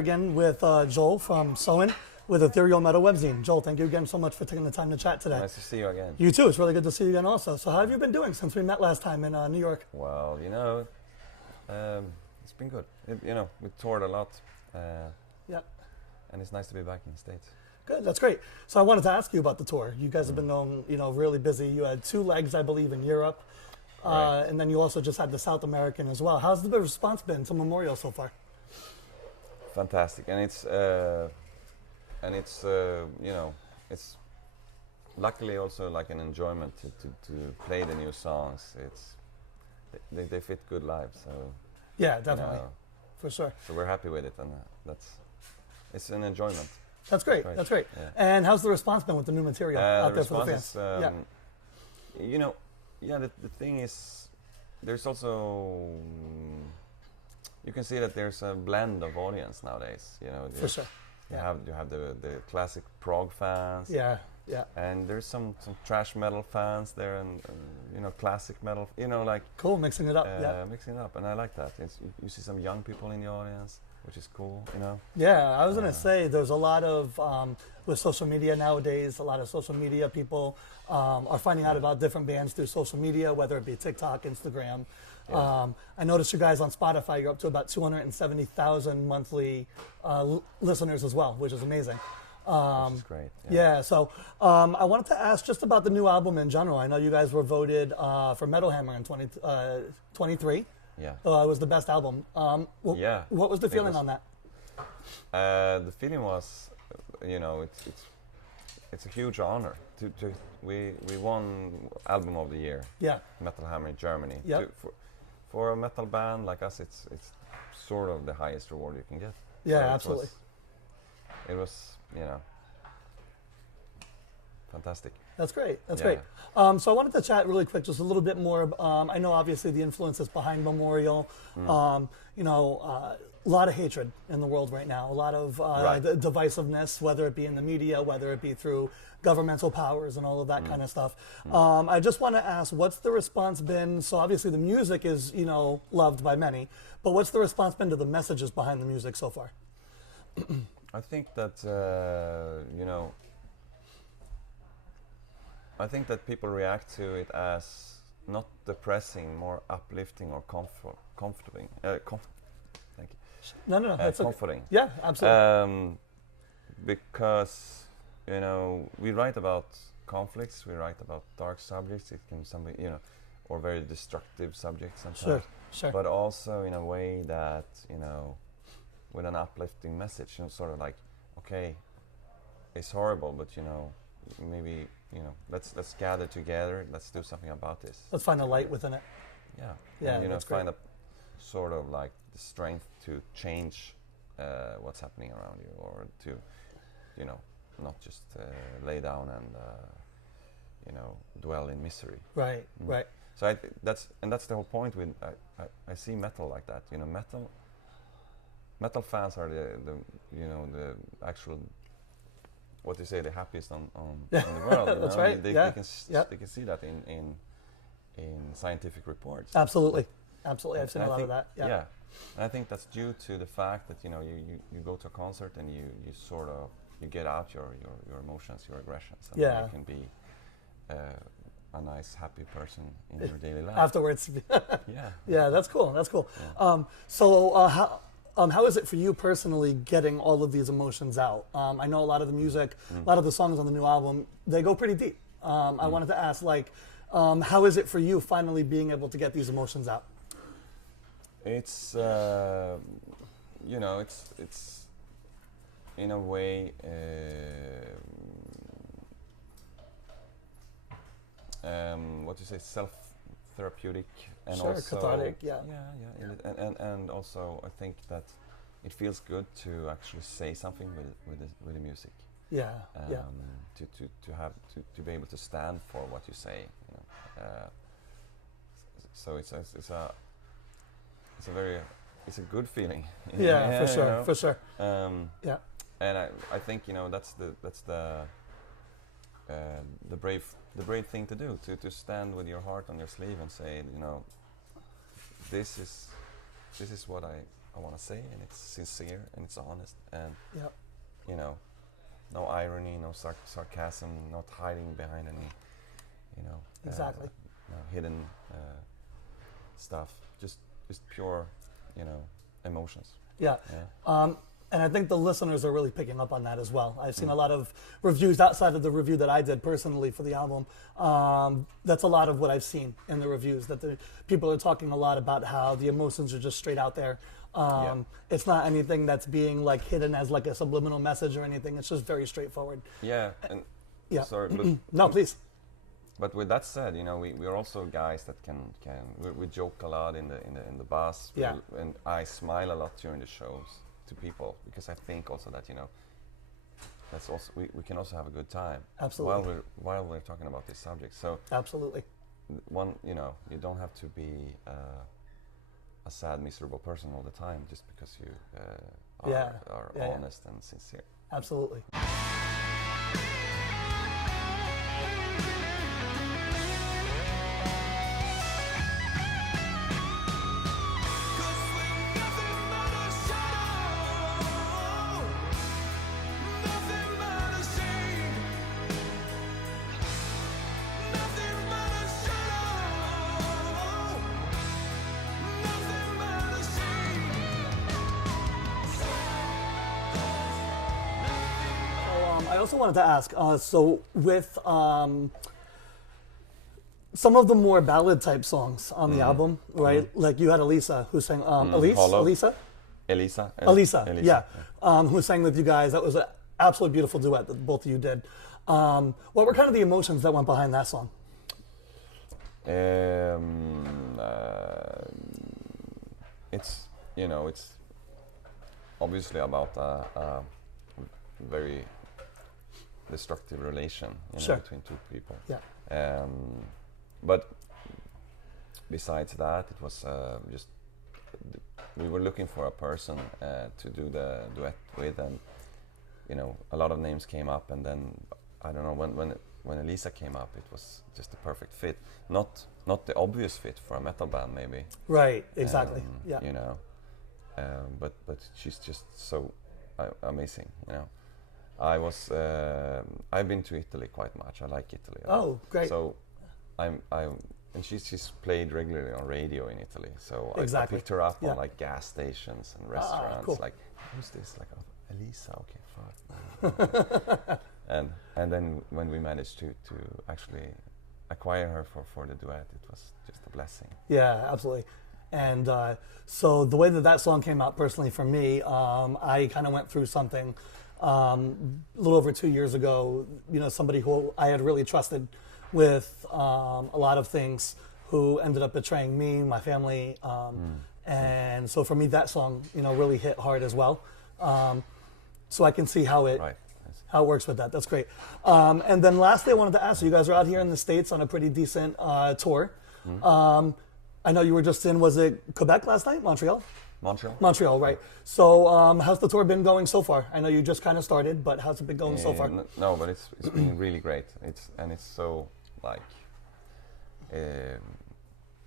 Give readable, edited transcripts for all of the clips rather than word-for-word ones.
again with Joel from Soen with Ethereal Metal Webzine. Joel, thank you again so much for taking the time to chat today. Nice to see you again. You too. It's really good to see you again also. So how have you been doing since we met last time in New York? Well, it's been good. We toured a lot. Yeah. And it's nice to be back in the States. Good, that's great. So I wanted to ask you about the tour. You guys have been known, really busy. You had 2 legs, I believe, in Europe. Right. And then you also just had the South American as well. How's the response been to Memorial so far? Fantastic. And it's luckily also like an enjoyment to play the new songs. They fit good live, so yeah, definitely, for sure. So we're happy with it, and it's an enjoyment. That's great. That's great. Yeah. And how's the response been with the new material out there for the fans? The thing is, there's also you can see that there's a blend of audience nowadays. For sure. You have the classic prog fans. Yeah. And there's some thrash metal fans there, and classic metal. Cool, mixing it up. Mixing it up, and I like that. You see some young people in the audience, which is cool. Yeah, I was gonna say there's a lot of with social media nowadays. A lot of social media people are finding out about different bands through social media, whether it be TikTok, Instagram. Yeah. I noticed you guys on Spotify. You're up to about 270,000 monthly listeners as well, which is amazing. Which is great. Yeah, so I wanted to ask just about the new album in general. I know you guys were voted for Metal Hammer in 2023. Yeah. It was the best album. What was the feeling on that? The feeling was, it's a huge honor. We won Album of the Year. Yeah. Metal Hammer in Germany. Yeah. For a metal band like us, it's sort of the highest reward you can get. Yeah, so absolutely. It was fantastic. That's great. That's great. So I wanted to chat really quick, just a little bit more. I know obviously the influences behind Memorial. A lot of hatred in the world right now. A lot of divisiveness, whether it be in the media, whether it be through governmental powers and all of that kind of stuff. I just want to ask, what's the response been? So obviously the music is, loved by many, but what's the response been to the messages behind the music so far? I think that I think that people react to it as not depressing, more uplifting or comforting. Thank you. No, that's comforting. Okay. Yeah, absolutely. Because we write about conflicts, we write about dark subjects. It can be or very destructive subjects sometimes. Sure. But also in a way that with an uplifting message, sort of like, okay, it's horrible, but maybe let's gather together, let's do something about this. Let's find a light within it. Yeah. And, find a sort of like the strength to change what's happening around you, or to not just lay down and dwell in misery. Right. So that's the whole point with I see metal like that. Metal fans are the actual, what you say, the happiest on in the world. That's right. They can see that in scientific reports. Absolutely. I've seen a lot of that. Yeah. And I think that's due to the fact that you go to a concert and you sort of you get out your emotions, your aggressions, and you can be a nice, happy person in your daily life afterwards. Yeah, that's cool. Yeah. How is it for you personally getting all of these emotions out? I know a lot of the music, a lot of the songs on the new album, they go pretty deep. I wanted to ask, how is it for you finally being able to get these emotions out? It's it's in a way what do you say, self-therapeutic, and sure, also cathartic. And also I think that it feels good to actually say something with the music. To be able to stand for what you say. So it's a good feeling. For sure. And I think that's the brave thing to do, to stand with your heart on your sleeve and say, this is what I want to say, and it's sincere and it's honest, and Yep. you know, no irony, no sarcasm, not hiding behind any, you know, Exactly. no hidden stuff. Just pure, you know, emotions. Yeah. Yeah. And I think the listeners are really picking up on that as well. I've seen a lot of reviews outside of the review that I did personally for the album. That's a lot of what I've seen in the reviews, that the people are talking a lot about how the emotions are just straight out there. It's not anything that's being like hidden as like a subliminal message or anything. It's just very straightforward. Yeah. And Yeah. sorry, but No, please. But with that said, you know, we're also guys that can we joke a lot in the bus. Yeah. And I smile a lot during the shows to people, because I think also that, you know, that's also we can also have a good time. Absolutely. While we're talking about this subject. So Absolutely. one, you know, you don't have to be a sad, miserable person all the time just because you are honest and sincere. Absolutely. I also wanted to ask, so with some of the more ballad type songs on the album, right? Like you had Elisa who sang, Elisa, yeah, who sang with you guys. That was an absolutely beautiful duet that both of you did. What were kind of the emotions that went behind that song? It's, you know, it's obviously about a very destructive relation, you know, between two people. Yeah. But besides that, it was just we were looking for a person to do the duet with, and you know, a lot of names came up, and then I don't know, when Elisa came up, it was just a perfect fit. Not the obvious fit for a metal band, maybe. Right. Exactly. Yeah. You know, but she's just so amazing. You know, I've been to Italy quite much. I like Italy. Oh, great. So and she's played regularly on radio in Italy. So I picked her up on like gas stations and restaurants. Cool. Like, who's this? Like, oh, Elisa. Okay, fine. and then when we managed to actually acquire her for the duet, it was just a blessing. Yeah, absolutely. And so the way that song came out personally for me, I kind of went through something a little over 2 years ago. You know, somebody who I had really trusted with a lot of things, who ended up betraying me, my family, and so for me that song, you know, really hit hard as well. So I can see how it works with that. That's great. And then lastly, I wanted to ask you guys are out here in the States on a pretty decent tour. I know you were just in, was it Quebec last night? Montreal, right. So how's the tour been going so far? I know you just kind of started, but how's it been going so far? No, but it's been really great. It's so like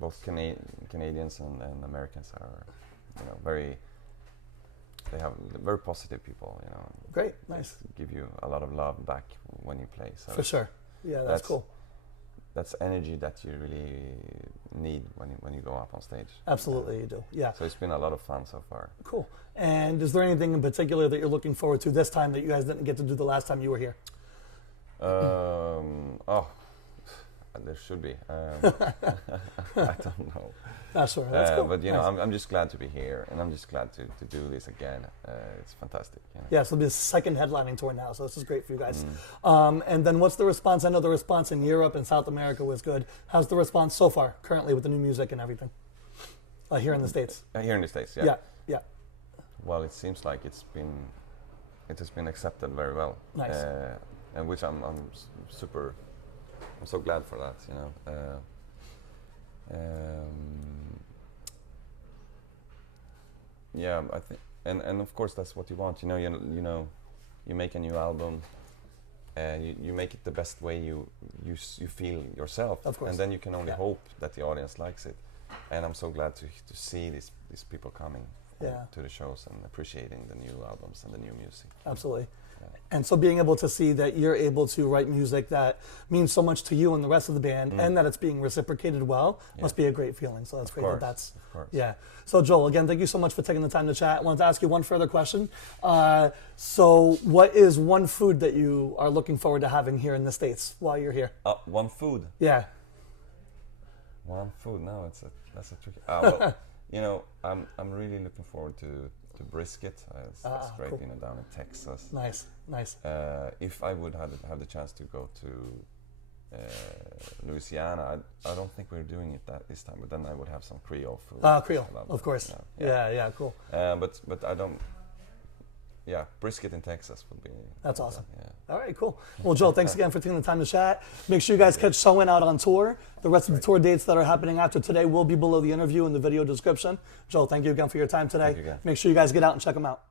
both Canadians and Americans are, you know, very positive people, you know. Great, nice. Give you a lot of love back when you play. So for sure. Yeah, that's cool. That's energy that you really need when you go up on stage. Absolutely, you do. Yeah. So it's been a lot of fun so far. Cool. And is there anything in particular that you're looking forward to this time that you guys didn't get to do the last time you were here? There should be. I don't know. That's right. That's cool. But you know, I'm just glad to be here, and I'm just glad to do this again. It's fantastic. You know? Yeah, so this is the second headlining tour now, so this is great for you guys. And then what's the response? I know the response in Europe and South America was good. How's the response so far, currently, with the new music and everything? Here in the States? Here in the States, yeah. Yeah. Well, it seems like it has been accepted very well. Nice. And which I'm so glad for that, you know. Yeah, I think, and of course that's what you want. You know, you make a new album, and you make it the best way you feel yourself. Of course. And then you can only hope that the audience likes it. And I'm so glad to see these people coming to the shows and appreciating the new albums and the new music. Absolutely. And so being able to see that you're able to write music that means so much to you and the rest of the band, and that it's being reciprocated well, must be a great feeling. So that's great that that's, yeah. So Joel, again, thank you so much for taking the time to chat. I wanted to ask you one further question. So what is one food that you are looking forward to having here in the States while you're here? One food? Yeah. One food? No, that's a tricky. Well, you know, I'm really looking forward to brisket. It's great, cool. You know, down in Texas. Nice. If I would have the chance to go to Louisiana, I don't think we're doing it this time. But then I would have some Creole food. Creole, of course. You know, yeah, cool. But I don't. Yeah, brisket in Texas would be. That's awesome. Yeah. All right, cool. Well, Joel, thanks again for taking the time to chat. Make sure you guys catch Soen out on tour. The rest of the tour dates that are happening after today will be below the interview in the video description. Joel, thank you again for your time today. Thank you again. Make sure you guys get out and check them out.